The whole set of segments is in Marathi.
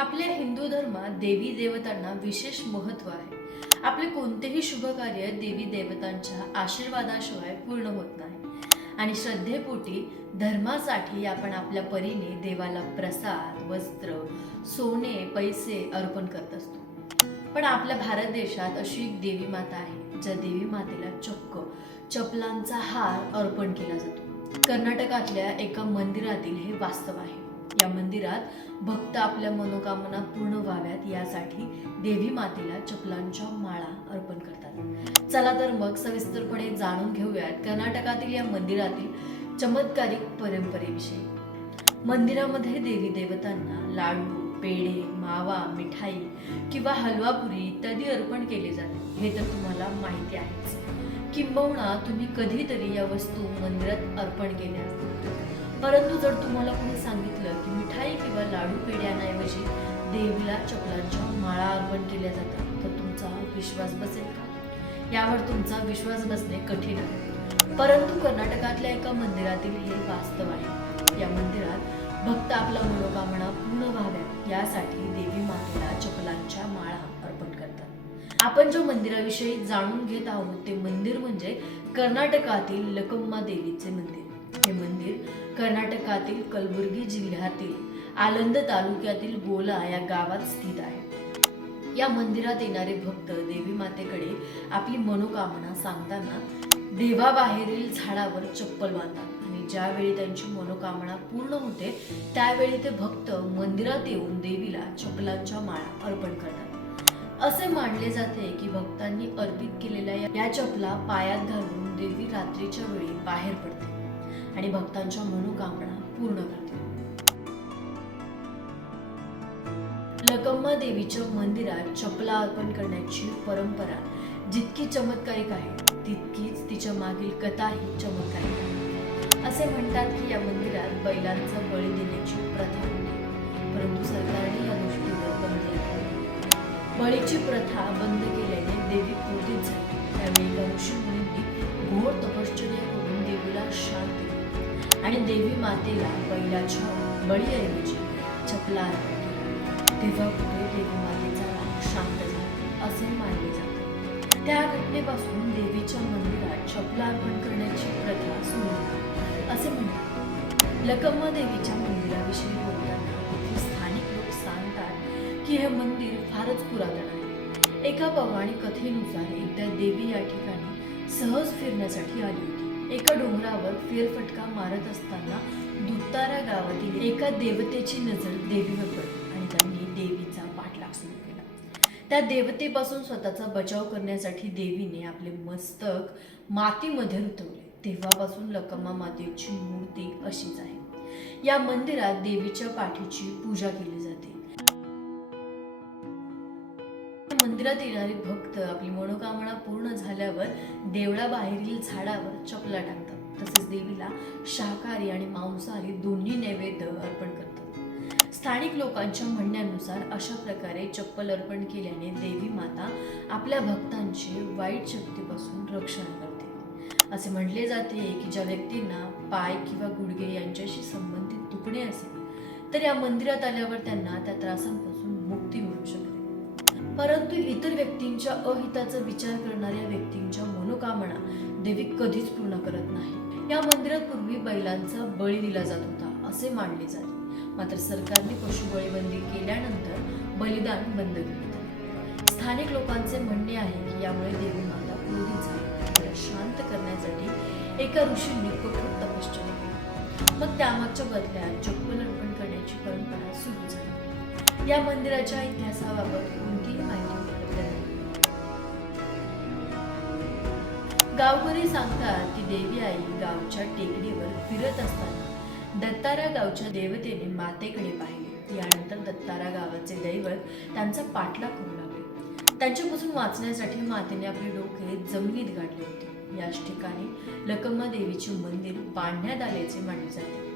आपल्या हिंदू धर्मात देवी देवतांना विशेष महत्त्व आहे. आपले कोणतेही शुभ कार्य देवी देवतांच्या आशीर्वादाशिवाय पूर्ण होत नाही. आणि श्रद्धेपोटी धर्मासाठी आपण आपल्या परीने देवाला प्रसाद, वस्त्र, सोने, पैसे अर्पण करत असतो. पण आपल्या भारत देशात अशी एक देवी माता आहे, ज्या देवी मातेला चक्क चपलांचा हार अर्पण केला जातो. कर्नाटकातल्या एका मंदिरातील हे वास्तव आहे. या मंदिरात भक्त आपल्या मनोकामना पूर्ण व्हाव्यात यासाठी देवी मातेला चपलांच्या माळा अर्पण करतात. चला तर मग सविस्तरपणे जाणून घेऊयात कर्नाटकातील या मंदिरातील चमत्कारिक परंपरेविषयी. मंदिरामध्ये देवी देवतांना लाडू, पेढे, मावा, मिठाई किंवा हलवापुरी इत्यादी अर्पण केले जाते. हे तर तुम्हाला माहिती आहेच. किंबहुना तुम्ही कधीतरी या वस्तू मंदिरात अर्पण केल्या असतील. परंतु जर तुम्हाला कोणी सांगितलं की मिठाई किंवा लाडू पेढ्यांऐवजी देवीला चपलांच्या माळा अर्पण केल्या जातात, तर तुमचा विश्वास बसेल का? यावर तुमचा विश्वास बसणे कठीण आहे. परंतु कर्नाटकातल्या एका मंदिरातील हे वास्तव आहे. या मंदिरात भक्त आपल्या मनोकामना पूर्ण व्हाव्यात यासाठी देवी मातेला चपलांच्या माळा अर्पण करतात. आपण ज्या मंदिराविषयी जाणून घेत आहोत ते मंदिर म्हणजे कर्नाटकातील लकम्मा देवीचे मंदिर. हे मंदिर कर्नाटकातील कलबुर्गी जिल्ह्यातील आलंद तालुक्यातील गोला या गावात स्थित आहे. या मंदिरात येणारे भक्त देवी मातेकडे आपली मनोकामना सांगताना देवाबाहेरील झाडावर चप्पल बांधतात आणि ज्यावेळी त्यांची मनोकामना पूर्ण होते त्यावेळी ते भक्त मंदिरात येऊन देवीला चपलांच्या माळा अर्पण करतात. असे मानले जाते की भक्तांनी अर्पित केलेल्या या चपला पायात घालून देवी रात्रीच्या वेळी बाहेर पडते आणि भक्तांच्या मनोकामना पूर्ण करते. लकम्मा देवीच्या मंदिरात चपला अर्पण करण्याची परंपरा जितकी चमत्कारिक आहे तितकीच तिच्या मागील कथाही चमत्कारिक आहे. असे म्हणतात की या मंदिरात बैलांचा बळी देण्याची प्रथा होती, परंतु सरकारने या गोष्टीवर बंदी घातली. बळीची प्रथा बंद केल्याने देवी क्रोधित झाली. त्यावेळी एका ऋषीमुनींनी घोर तपश्चर्या करून देवीला शांत केले आणि देवी मातेला बैलाच्या बळीऐवजी चपला अर्पण केली. तेव्हा पुढे देवी मातेचा राग शांत झाला असे मानले जाते. त्या घटनेपासून देवीच्या मंदिरात चपला अर्पण करण्याची प्रथा सुरू झाली असे म्हणतात. लकम्मा देवीच्या मंदिराविषयी बोलताना येथील स्थानिक लोक सांगतात की हे मंदिर फारच पुरातन आहे. एका पौराणिक कथेनुसार एकदा देवी या ठिकाणी सहज फिरण्यासाठी आली होती. एका डोंगरावर फेरफटका मारत असताना दुत्तारा गावातील एका देवतेची नजर देवीवर पडली आणि त्यांनी देवीचा पाठलाग सुरू केला. त्या देवतेपासून स्वतःचा बचाव करण्यासाठी देवीने आपले मस्तक मातीमध्ये रुतवले. तेव्हापासून लकम्मा मातेची मूर्ती अशीच आहे. या मंदिरात देवीच्या पाठीची पूजा केली जाते. मंदिरात येणारे भक्त आपली मनोकामना पूर्ण झाल्यावर देवळाबाहेरील झाडावर चपला टाकतात. तसेच देवीला शाकाहारी आणि मांसाहारी दोन्ही नैवेद्य अर्पण करतात. स्थानिक लोकांच्या म्हणण्यानुसार अशा प्रकारे चप्पल अर्पण केल्याने देवी माता आपल्या भक्तांचे वाईट शक्तीपासून रक्षण करते. असे म्हटले जाते की ज्या व्यक्तींना पाय किंवा गुडघे यांच्याशी संबंधित दुखणे असेल तर या मंदिरात आल्यावर त्यांना त्या त्रासांपासून मुक्ती मिळू शकते. परंतु इतर व्यक्तींच्या अहिताचा विचार करणाऱ्या व्यक्तींच्या मनोकामना देवी कधीच पूर्ण करत नाही. या मंदिरात पूर्वी बैलांचा बळी दिला जात होता असे मानले जाते. मात्र सरकारने पशुबळी बंदी केल्यानंतर बलिदान बंद केले. स्थानिक लोकांचे म्हणणे आहे की यामुळे देवी माता क्रोधित झाली. तिला शांत करण्यासाठी एका ऋषींनी कठोर तपश्चर्या केली. मग त्यामागच्या बदल्यात चप्पल अर्पण करण्याची परंपरा सुरू झाली. या मंदिराच्या इतिहासाबाबत कोणतीही माहिती उपलब्ध नाही. गावकरी सांगतात की देवी आई गावच्या टेकडीवर फिरत असताना दत्तारा गावच्या देवतेने मातेकडे पाहिले. यानंतर दत्तारा गावाचे दैवत त्यांचा पाठलाग करू लागले. त्यांच्यापासून वाचण्यासाठी मातेने आपले डोके जमिनीत गाडले होते. याच ठिकाणी लकम्मा देवीचे मंदिर बांधण्यात आल्याचे मानले जाते.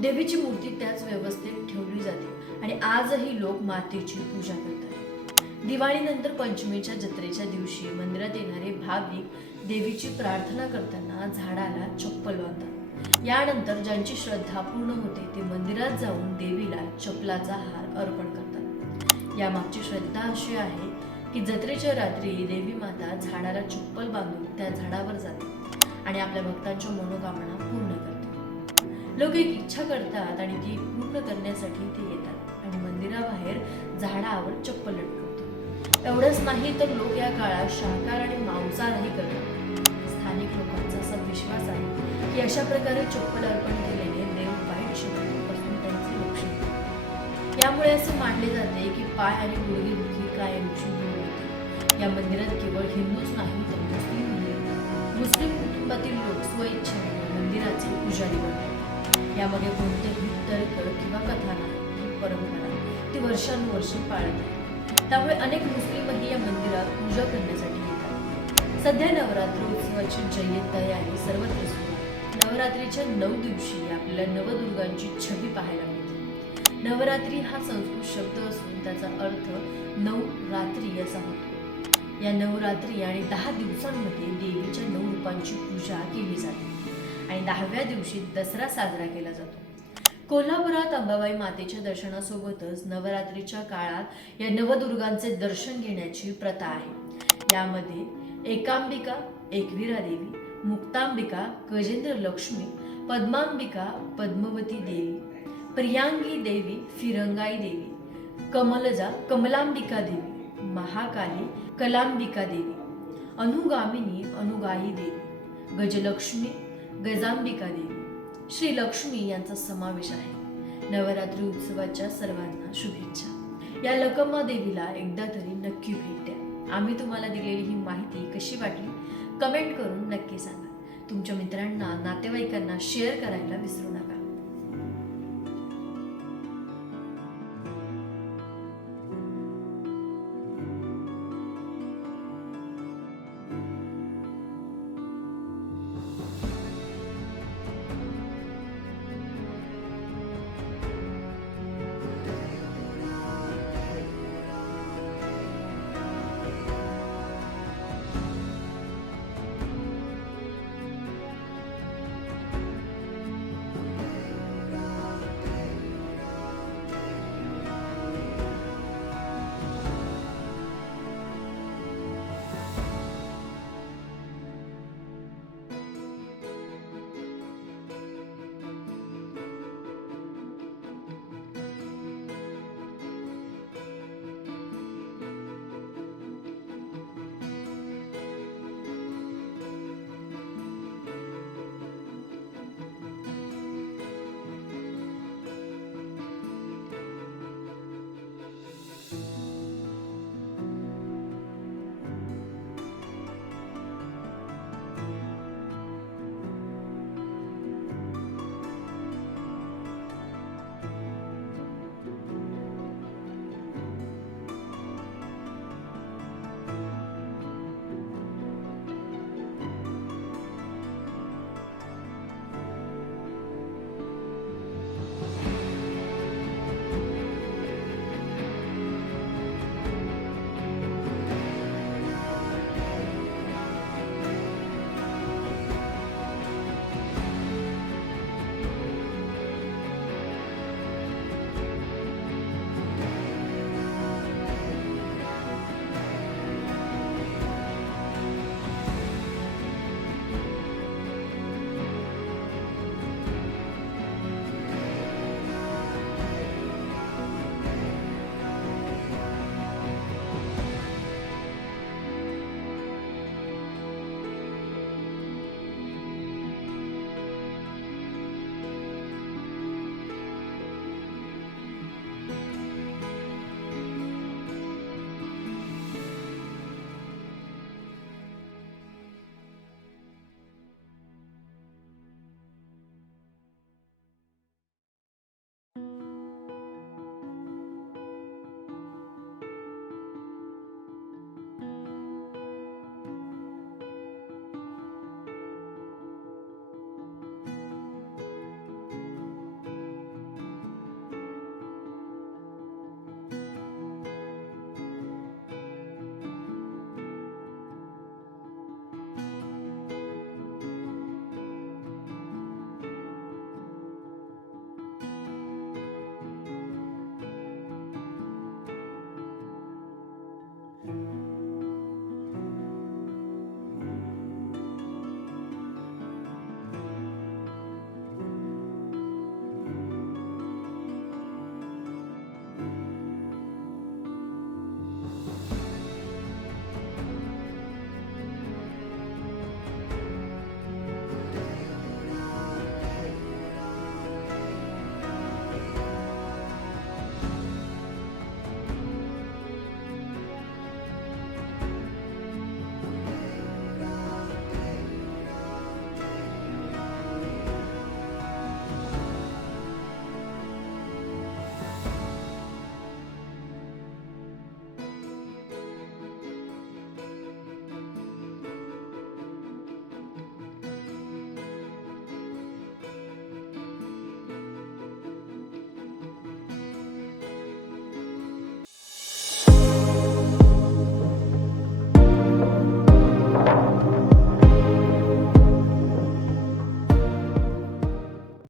देवीची मूर्ती त्याच व्यवस्थेत ठेवली जाते आणि आजही लोक मातेची पूजा करतात. दिवाळीनंतर पंचमीच्या जत्रेच्या दिवशी मंदिरात येणारे भाविक देवीची प्रार्थना करताना झाडाला चप्पल बांधतात. यानंतर ज्यांची श्रद्धा पूर्ण होते ते मंदिरात जाऊन देवीला चपलाचा हार अर्पण करतात. यामागची श्रद्धा अशी आहे की जत्रेच्या रात्री देवी माता झाडाला चप्पल बांधून त्या झाडावर जाते आणि आपल्या भक्तांच्या मनोकामना पूर्ण करते. लोक एक इच्छा करतात आणि ती पूर्ण करण्यासाठी ते येतात आणि मंदिराबाहेर झाडावर चप्पल लटकवतात. एवढंच नाही तर लोक या काळात शाकाहार आणि मांसाहारही करतात. स्थानिक लोकांचा असा विश्वास आहे की अशा प्रकारे चप्पल अर्पण केलेले देव वाईट शक्तींपासून त्यांचे रक्षण करतात. यामुळे असे मानले जाते की पाय आणि गुडघे दुखी कायमची दूर होते. या मंदिरात केवळ हिंदूच नाही तर मुस्लिम कुटुंबातील लोक स्वइच्छेने मंदिराचे पुजारी बनतात. यामध्ये कोणतेही तर्क किंवा कथा नाही. ही परंपरा ती वर्षानुवर्षे पाळत आहे. त्यामुळे अनेक मुस्लिमही या मंदिरात पूजा करण्यासाठी येतात. सध्या नवरात्र उत्सवाची जय्यत तयारी सर्वत्र सुरू आहे. नवरात्रीच्या 9 दिवशी आपल्याला नवदुर्गांची छबी पाहायला मिळते. नवरात्री हा संस्कृत शब्द असून त्याचा अर्थ 9 रात्री असा होतो. या 9 रात्री आणि 10 दिवसांमध्ये देवीच्या 9 रूपांची पूजा केली जाते आणि 10व्या दिवशी दसरा साजरा केला जातो. कोल्हापुरात अंबाबाई मातेच्या दर्शनासोबतच नवरात्रीच्या काळात या नवदुर्गांचे दर्शन घेण्याची प्रथा आहे. यामध्ये एकांबिका, एकविरा देवी, मुक्तांबिका, गजेंद्र लक्ष्मी, पद्मांबिका, पद्मवती देवी, प्रियांगी देवी, फिरंगाई देवी, कमलजा, कमलांबिका देवी, महाकाली, कलांबिका देवी, अनुगामिनी, अनुगाई देवी, गजलक्ष्मी, गजांबिका देवी, श्री लक्ष्मी यांचा समावेश आहे. नवरात्री उत्सवाच्या सर्वांना शुभेच्छा. या लकम्मा देवीला एकदा तरी नक्की भेट द्या. आम्ही तुम्हाला दिलेली ही माहिती कशी वाटली कमेंट करून नक्की सांगा. तुमच्या मित्रांना, नातेवाईकांना शेअर करायला विसरू नका.